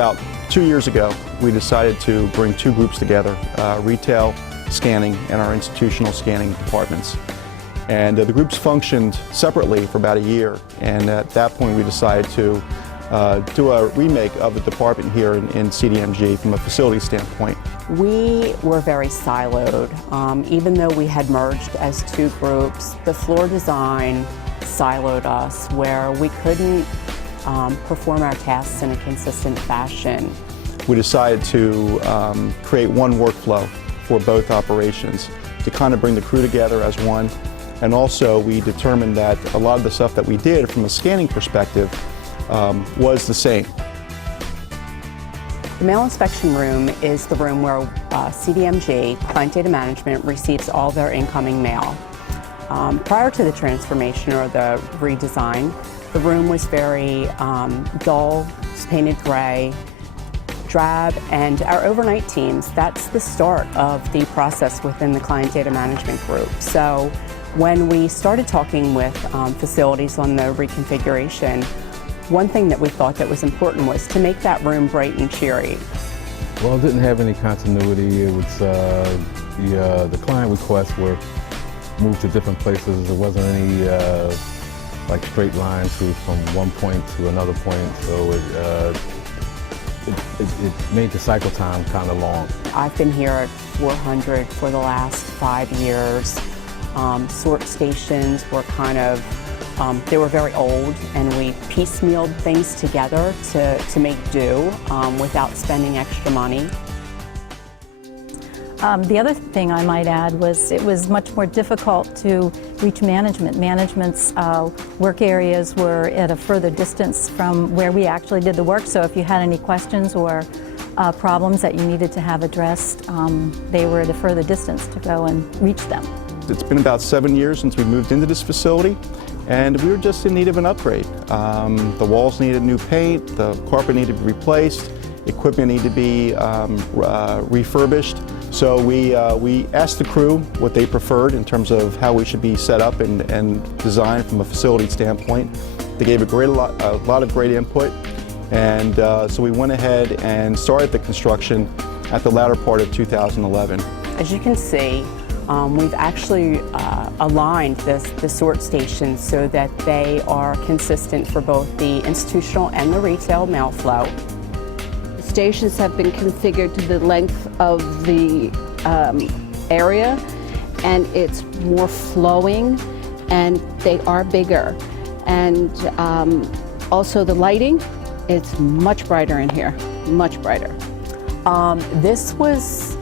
About 2 years ago, we decided to bring two groups together, retail scanning and our institutional scanning departments. And the groups functioned separately for about a year, and at that point we decided to do a remake of the department here in CDMG from a facility standpoint. We were very siloed. Even though we had merged as two groups, the floor design siloed us where we couldn't perform our tasks in a consistent fashion. We decided to create one workflow for both operations to kind of bring the crew together as one, and also we determined that a lot of the stuff that we did from a scanning perspective was the same. The mail inspection room is the room where CDMG, Client Data Management, receives all their incoming mail. Prior to the transformation or the redesign, the room was very dull, painted gray, drab, and our overnight teams, that's the start of the process within the Client Data Management group. So when we started talking with facilities on the reconfiguration, one thing that we thought that was important was to make that room bright and cheery. Well, it didn't have any continuity. It was the client requests were moved to different places. There wasn't any like straight lines from one point to another point, so it made the cycle time kind of long. I've been here at 400 for the last 5 years. Sort stations were kind of they were very old, and we piecemealed things together to make do without spending extra money. The other thing I might add was it was much more difficult to reach management. Management's work areas were at a further distance from where we actually did the work, so if you had any questions or problems that you needed to have addressed, they were at a further distance to go and reach them. It's been about 7 years since we moved into this facility, and we were just in need of an upgrade. The walls needed new paint, the carpet needed to be replaced, equipment needed to be refurbished. So we asked the crew what they preferred in terms of how we should be set up and designed from a facility standpoint. They gave a lot of great input, and so we went ahead and started the construction at the latter part of 2011. As you can see, we've actually aligned the sort stations so that they are consistent for both the institutional and the retail mail flow. The stations have been configured to the length of the area, and it's more flowing, and they are bigger. And also the lighting, it's much brighter in here, much brighter. This was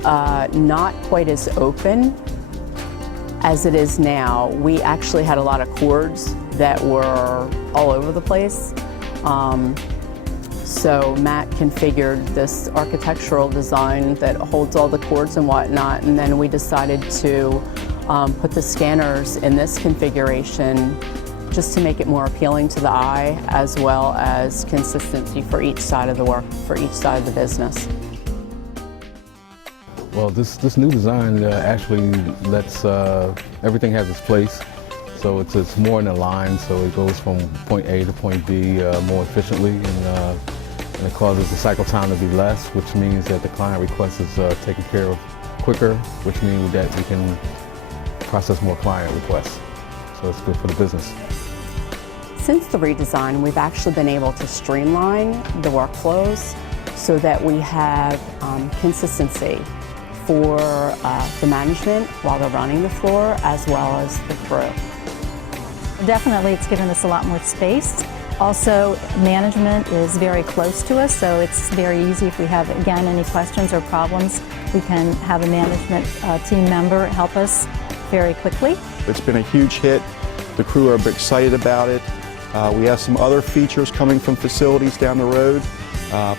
not quite as open as it is now. We actually had a lot of cords that were all over the place. So Matt configured this architectural design that holds all the cords and whatnot, and then we decided to put the scanners in this configuration just to make it more appealing to the eye, as well as consistency for each side of the work, for each side of the business. Well, this new design actually lets everything has its place, so it's more in a line, so it goes from point A to point B more efficiently, and it causes the cycle time to be less, which means that the client request is taken care of quicker, which means that we can process more client requests, so it's good for the business. Since the redesign, we've actually been able to streamline the workflows so that we have consistency for the management while they're running the floor, as well as the crew. Definitely, it's given us a lot more space. Also, management is very close to us, so it's very easy if we have, again, any questions or problems, we can have a management team member help us very quickly. It's been a huge hit. The crew are excited about it. We have some other features coming from facilities down the road,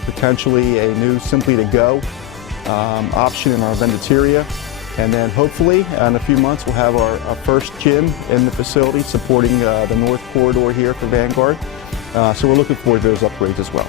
potentially a new Simply to Go option in our vendeteria, and then hopefully in a few months we'll have our first gym in the facility supporting the North Corridor here for Vanguard. So we're looking forward to those upgrades as well.